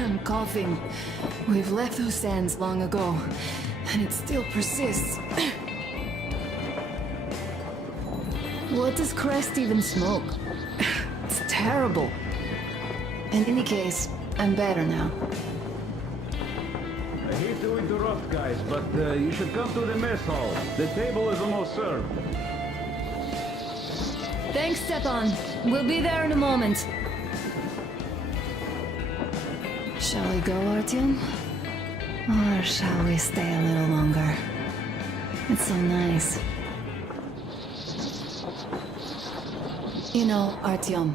I'm coughing. We've left those sands long ago, and it still persists. What does Crest even smoke? It's terrible. In any case, I'm better now. I hate to interrupt, guys, but you should come to the mess hall. The table is almost served. Thanks, Stepan. We'll be there in a moment. Shall we go, Artyom? Or shall we stay a little longer? It's so nice. You know, Artyom,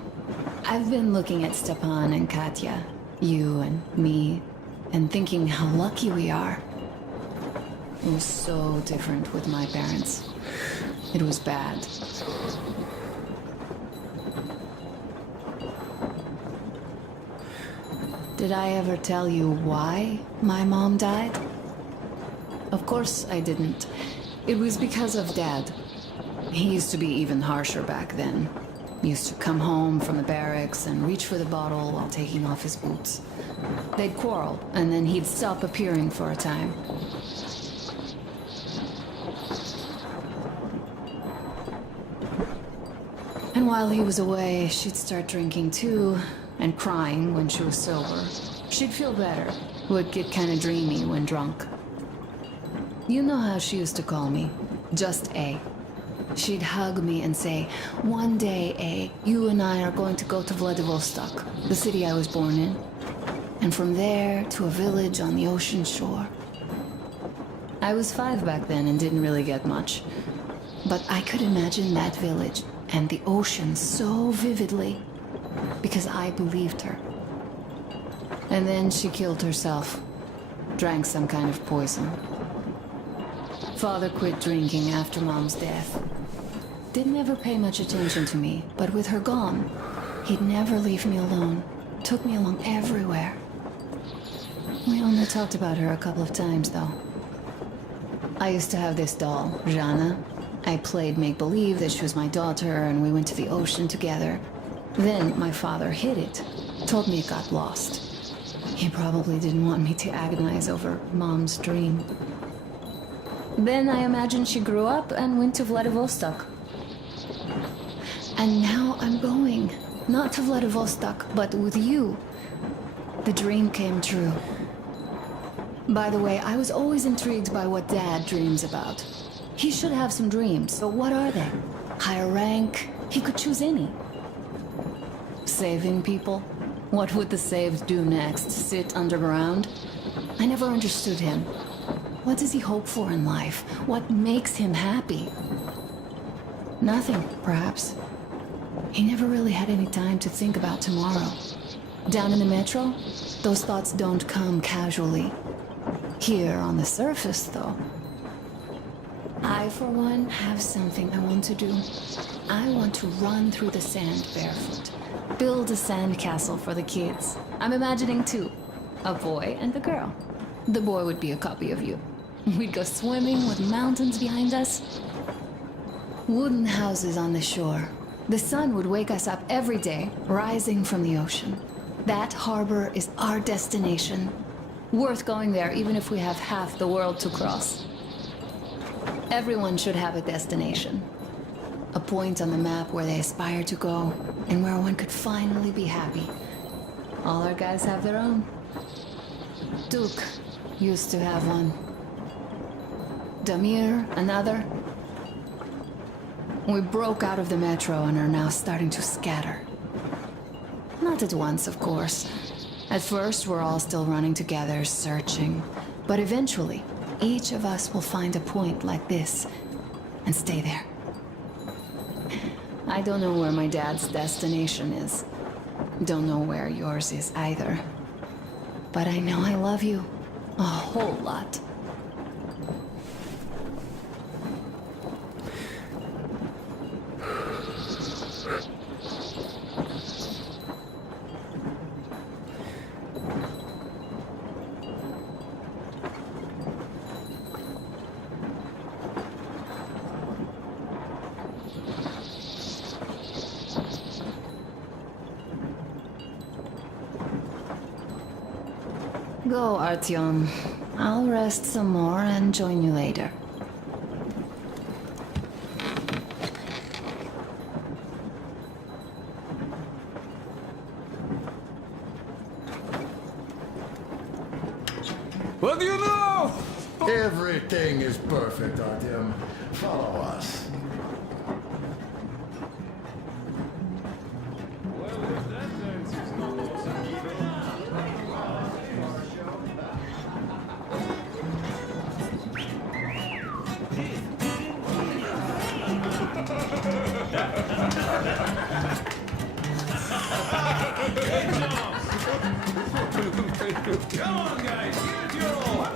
I've been looking at Stepan and Katya, you and me, and thinking how lucky we are. It was so different with my parents. It was bad. Did I ever tell you why my mom died? Of course I didn't. It was because of Dad. He used to be even harsher back then. He used to come home from the barracks and reach for the bottle while taking off his boots. They'd quarrel, and then he'd stop appearing for a time. And while he was away, she'd start drinking too, and crying when she was sober. She'd feel better, would get kinda dreamy when drunk. You know how she used to call me? Just A. She'd hug me and say, "One day, A, you and I are going to go to Vladivostok, the city I was born in. And from there to a village on the ocean shore." I was 5 back then and didn't really get much. But I could imagine that village and the ocean so vividly, because I believed her. And then she killed herself, drank some kind of poison. Father quit drinking after Mom's death. Didn't ever pay much attention to me, but with her gone, he'd never leave me alone. Took me along everywhere. We only talked about her a couple of times, though. I used to have this doll, Jana. I played make-believe that she was my daughter, and we went to the ocean together. Then my father hid it, told me it got lost. He probably didn't want me to agonize over Mom's dream. Then I imagine she grew up and went to Vladivostok. And now I'm going. Not to Vladivostok, but with you. The dream came true. By the way, I was always intrigued by what Dad dreams about. He should have some dreams, but what are they? Higher rank? He could choose any. Saving people? What would the saved do next? Sit underground? I never understood him. What does he hope for in life? What makes him happy? Nothing, perhaps. He never really had any time to think about tomorrow. Down in the metro, those thoughts don't come casually. Here on the surface, though. I, for one, have something I want to do. I want to run through the sand barefoot. Build a sand castle for the kids. I'm imagining two. A boy and a girl. The boy would be a copy of you. We'd go swimming with mountains behind us. Wooden houses on the shore. The sun would wake us up every day, rising from the ocean. That harbor is our destination. Worth going there even if we have half the world to cross. Everyone should have a destination. A point on the map where they aspire to go, and where one could finally be happy. All our guys have their own. Duke used to have one. Damir, another. We broke out of the metro and are now starting to scatter. Not at once, of course. At first, we're all still running together, searching. But eventually, each of us will find a point like this and stay there. I don't know where my dad's destination is. Don't know where yours is either. But I know I love you a whole lot. Go, Artyom. I'll rest some more and join you later. What do you know? Everything is perfect, Artyom. Follow us. Come on, guys, give it your all.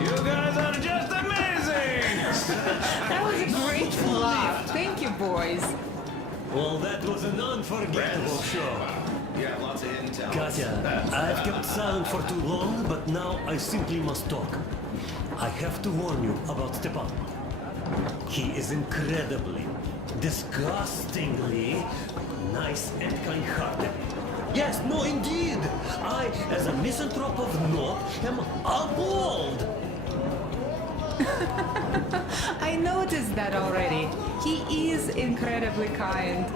You guys are just amazing! That was a great laugh. Thank you, boys. Well, that was an unforgettable show. Yeah, lots of intel. Katya, I've kept silent for too long, but now I simply must talk. I have to warn you about Stepan. He is incredibly, disgustingly nice and kind-hearted. Yes, no, indeed. I, as a misanthrope of note, am appalled. I noticed that already. He is incredibly kind.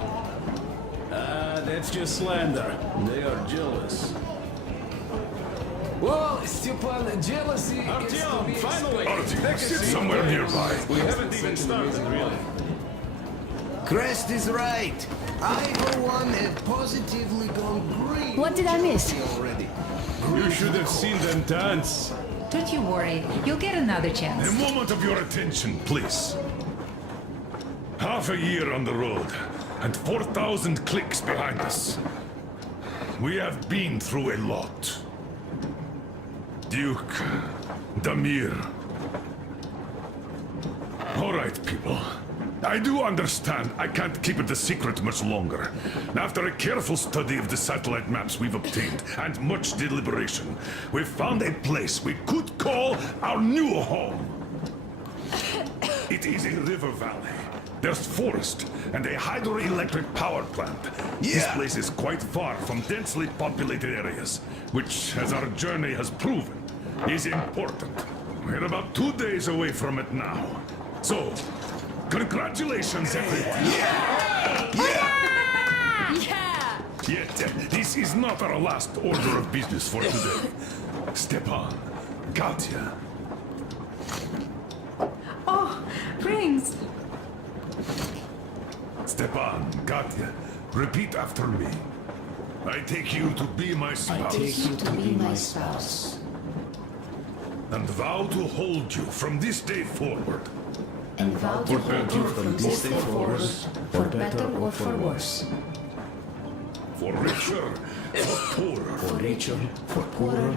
That's just slander. They are jealous. Well, Stepan, jealousy is to Artyom, be finally! expected. Sit somewhere nearby. We haven't even started, really. Crest is right. I, for one, have positively gone green. What did I miss? Already. You should have seen them dance. Don't you worry. You'll get another A chance. moment of your attention, please. Half a year on the road, and 4,000 clicks behind us. We have been through a lot. Duke, Damir. All right, people. I do understand I can't keep it a secret much longer. After a careful study of the satellite maps we've obtained, and much deliberation, we've found a place we could call our new home. It is a river valley. There's forest and a hydroelectric power plant. This place is quite far from densely populated areas, which, as our journey has proven, is important. We're about 2 days away from it now. So, congratulations, everyone! Yet, this is not our last order of business for today. Stepan, Katya, Oh, rings. Stepan, Katya, repeat after me. I take you to be my spouse. To be my spouse. And vow to hold you from this day forward. And vow to hold you from this day forward, for better or for worse. For richer, for poorer. For richer, for poorer,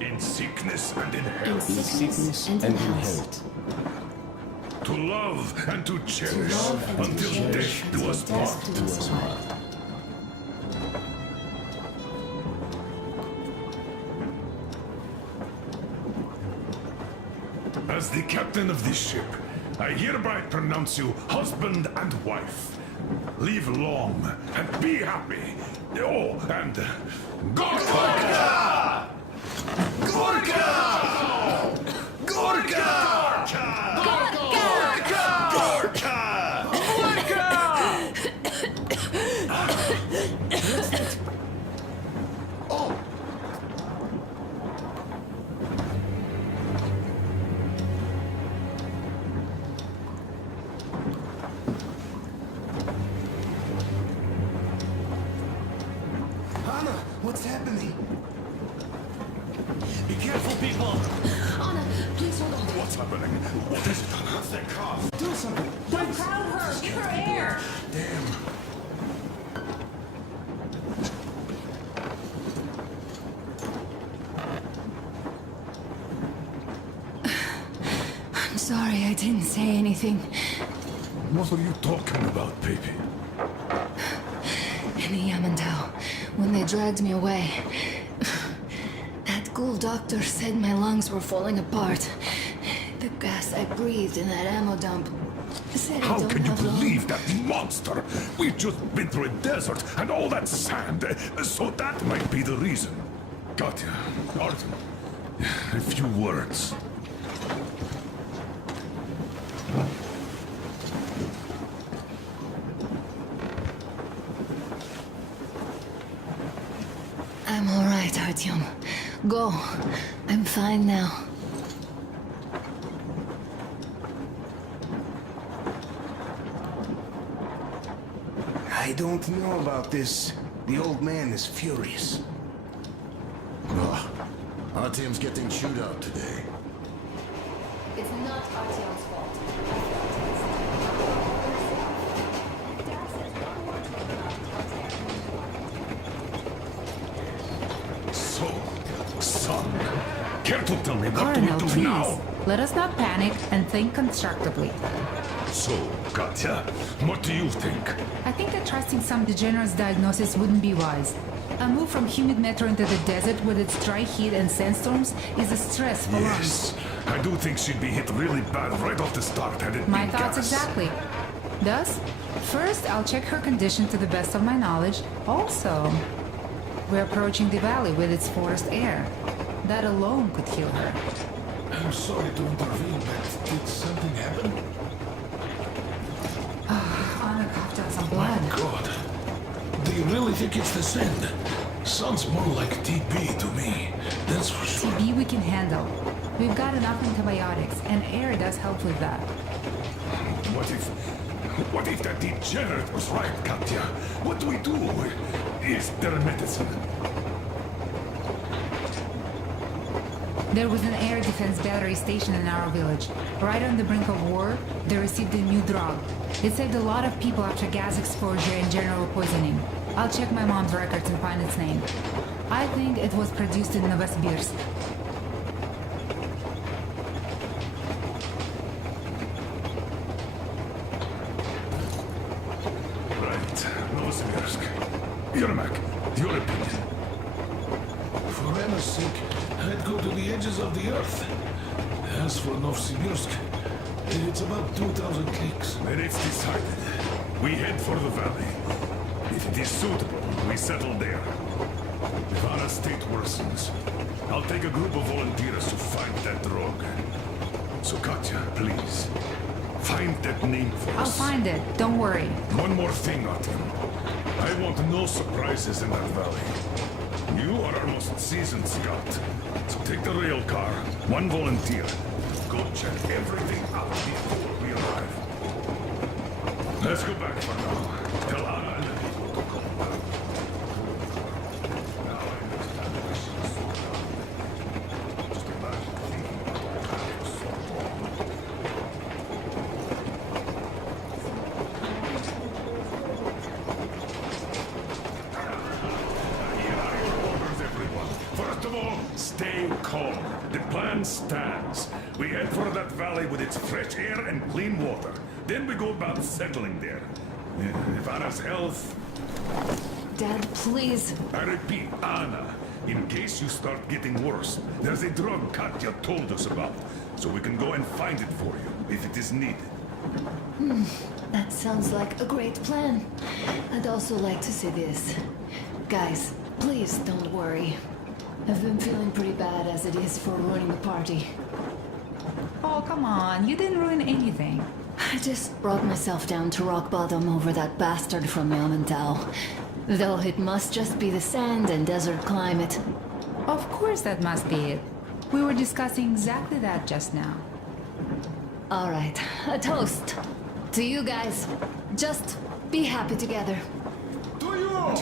In sickness and in in health. sickness and in health. To love and to cherish Love and to until cherish death do us until death part. do us part. As the captain of this ship, I hereby pronounce you husband and wife. Live long and be happy. Oh, and Gorka! Gorka! Gorka! Hannah, what's happening? Be careful, people! Anna, please hold on. What's happening? What is it? What's that cough? Do something. Don't crowd her. Give her air. Damn. I'm sorry I didn't say anything. What are you talking about, baby? In the Yamantau, when they dragged me away, that ghoul doctor said my lungs were falling apart. The gas I breathed in that ammo dump. Said I How don't can you have long. believe that monster? We've just been through a desert and all that sand, so that might be the reason. Katya, Artem, a few words. I'm all right, Artyom. Go. I'm fine now. I don't know about this. The old man is furious. Oh, Artyom's getting chewed out today. It's not Artyom's fault. So, son, care to tell me what Colonel, do we do please. now? Let us not panic and think constructively. So, Katya, what do you think? I think that trusting some degenerate's diagnosis wouldn't be wise. A move from humid metro into the desert with its dry heat and sandstorms is a stress for lungs. Yes, I do think she'd be hit really bad right off the start had it My been thoughts gas. exactly. Thus, first I'll check her condition to the best of my knowledge. Also, we're approaching the valley with its forest air. That alone could heal her. I'm sorry to intervene, but did something happen? Anna coughed out some blood. God. Do you really think it's the sand? Sounds more like TB to me. That's for sure. TB we can handle. We've got enough antibiotics, and air does help with that. What if that degenerate was right, Katya? What do we do? Is there medicine? There was an air defense battery station in our village. Right on the brink of war, they received a new drug. It saved a lot of people after gas exposure and general poisoning. I'll check my mom's records and find its name. I think it was produced in Novosibirsk. Right, Novosibirsk. Yermak, your opinion? For Anna's sake, I'd go to the edges of the earth. As for Novosibirsk, it's about 2,000 clicks. Then it's decided. We head for the valley. If it is suitable, we settle there. If our state worsens, I'll take a group of volunteers to find that drug. So Katya, please, find that name for I'll us. find it, don't worry. One more thing, Artyom. I want no surprises in that valley. You are our most seasoned scout. So take the rail car, one volunteer. Go check everything out before we arrive. Let's go back for now. Tell Anna and the people to come back. Now I understand why she was so down. Just imagine thinking about that for so long. Here are your orders, everyone. First of all, stay calm. The plan stands. We head for that valley with its fresh air and clean water. Then we go about settling there. If Anna's health... Dad, please. I repeat, Anna, in case you start getting worse, there's a drug Katya told us about, so we can go and find it for you, if it is needed. That sounds like a great plan. I'd also like to say this. Guys, please don't worry. I've been feeling pretty bad as it is for ruining the party. Oh, come on, you didn't ruin anything. I just brought myself down to rock bottom over that bastard from Yamantau. Though it must just be the sand and desert climate. Of course that must be it. We were discussing exactly that just now. All right, a toast. To you guys. Just be happy together. To you!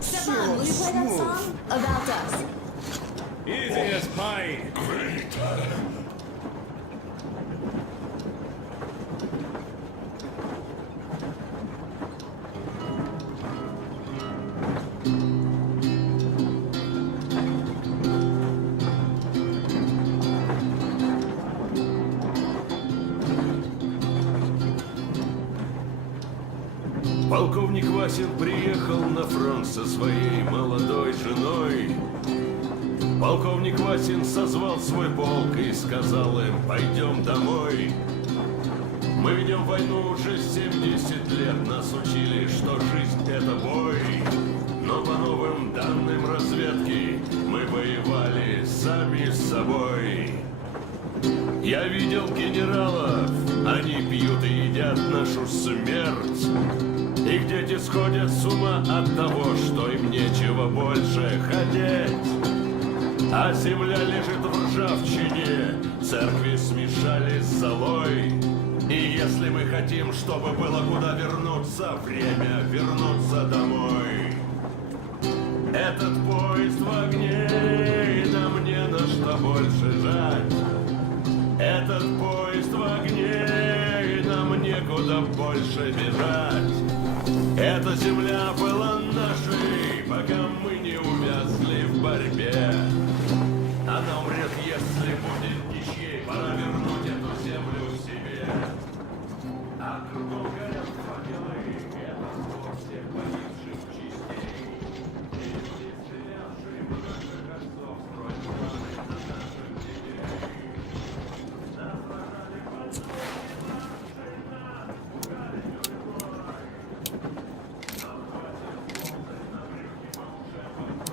Stefan, will you play that song? About us. Easy as pie. Great! Полковник Васин приехал на фронт со своей молодой женой. Полковник Васин созвал свой полк и сказал им: пойдем домой. Мы ведем войну уже 70 лет, нас учили, что жизнь это бой. Но по новым данным разведки мы воевали сами с собой. Я видел генералов, они пьют и едят нашу смерть. Их дети сходят с ума от того, что им нечего больше хотеть. А земля лежит в ржавчине, церкви смешались с золой. И если мы хотим, чтобы было куда вернуться, время вернуться домой. Этот поезд в огне, и нам не на что больше жать. Этот поезд в огне, и нам некуда больше бежать. Эта земля была нашей, пока мы не увязли в борьбе. Она умрет, если будет ничьей, пора вернуть эту землю себе. А кругом горят факелы, это зло всех погибших частей. И люди, стрелявшие в наших отцов, строят планы на наших детей. Нас рожали подруги наши, нас пугали тюрьмой. Нам хватит ползать на брюхе, мы уже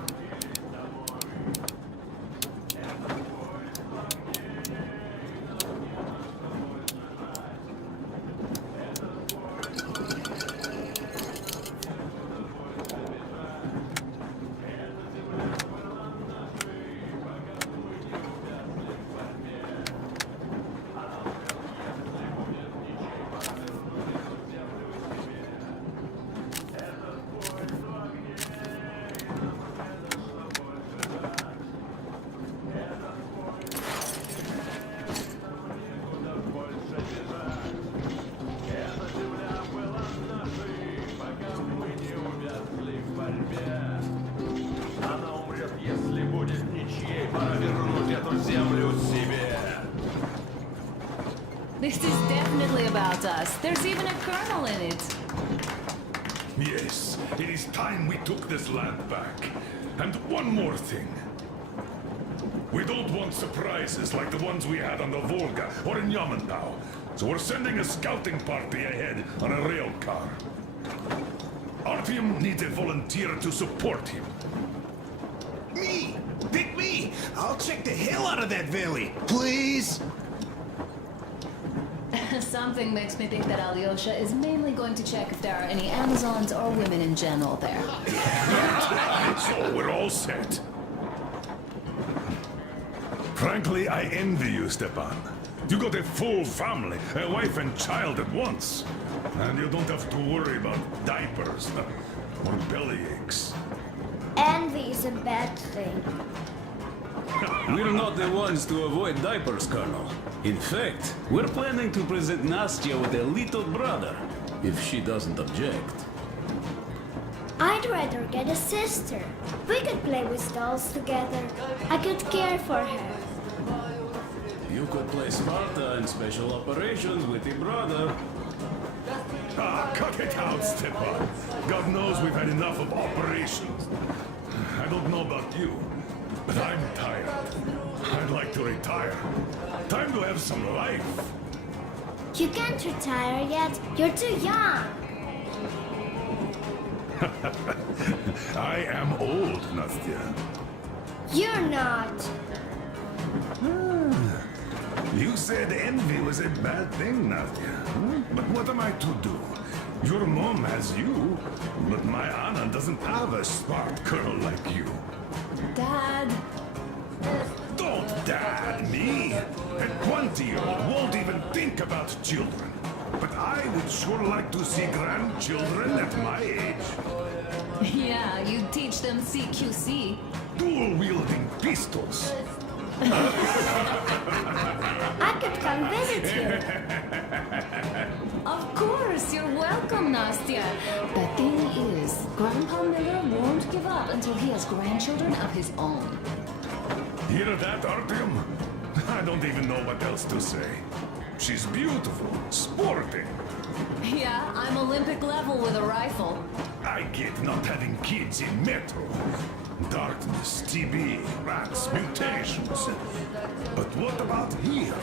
возвратились домой. Этот поезд в огне, и нам не на что больше жать. Этот поезд в огне, некуда больше бежать. Эта земля была нашей, пока мы не увязли в борьбе. А нам если будет ничей, пора вернуть эту землю себе. Этот поезд в огне, и нам не на что больше жать. Этот поезд в огне, и нам некуда больше бежать. Эта земля была нашей, пока мы не увязли в борьбе. Она умрет, если будет ничьей, пора вернуть эту землю себе. This is definitely about us. There's even a colonel in it. Yes, it is time we took this land back. And one more thing. We don't want surprises like the ones we had on the Volga or in Yamantau. So we're sending a scouting party ahead on a rail car. Artyom needs a volunteer to support him. Me! Pick me! I'll check the hell out of that valley, please! Something makes me think that Alyosha is mainly going to check if there are any Amazons or women in general there. So we're all set. Frankly, I envy you, Stepan. You got a full family, a wife and child at once. And you don't have to worry about diapers or belly aches. Envy is a bad thing. We're not the ones to avoid diapers, Colonel. In fact, we're planning to present Nastya with a little brother, if she doesn't object. I'd rather get a sister. We could play with dolls together. I could care for her. You could play Sparta in special operations with your brother. Ah, cut it out, Stepan. God knows we've had enough of operations. I don't know about you, but I'm tired. I'd like to retire. Time to have some life. You can't retire yet. You're too young. I am old, Nastya. You're not. You said envy was a bad thing, Nastya. But what am I to do? Your mom has you, but my Anna doesn't have a smart girl like you. Dad, Don't dad me! A 20-year-old won't even think about children. But I would sure like to see grandchildren at my age. yeah, you teach them CQC. Dual-wielding pistols. I could come visit you. Of course, you're welcome, Nastya. The thing is, Grandpa Miller won't give up until he has grandchildren of his own. Hear that, Artyom? I don't even know what else to say. She's beautiful, sporting, Yeah, I'm Olympic level with a rifle. I get not having kids in Metro. Darkness, TB, rats, mutations. But what about here?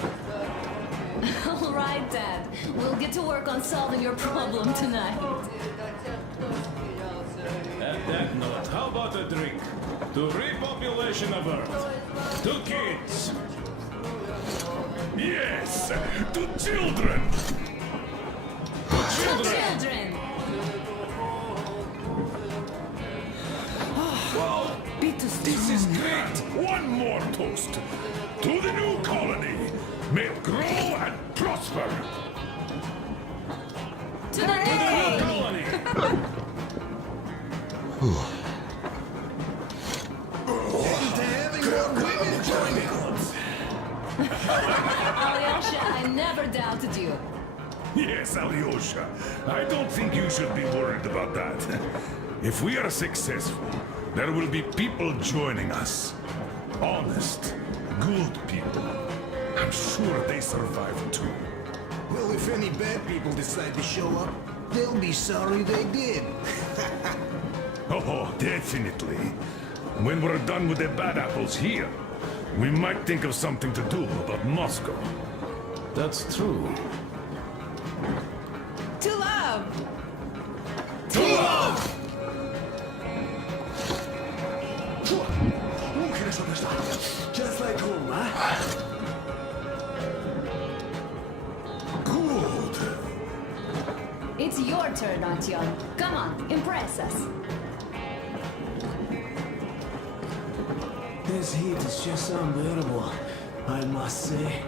All right, Dad. We'll get to work on solving your problem tonight. At that note, how about a drink? To repopulation of Earth. To kids. Yes, to children. Children! This is great. One more toast to the new colony. May it grow and prosper. To the day! Colony! They're having more women joining us. Alyosha, I never doubted you. Yes, Alyosha. I don't think you should be worried about that. If we are successful, there will be people joining us. Honest, good people. I'm sure they survive too. Well, if any bad people decide to show up, they'll be sorry they did. Oh, definitely. When we're done with the bad apples here, we might think of something to do about Moscow. That's true. To love! To love! Just like home, huh? Good. It's your turn, Artyom. Come on, impress us. This heat is just unbearable, I must say.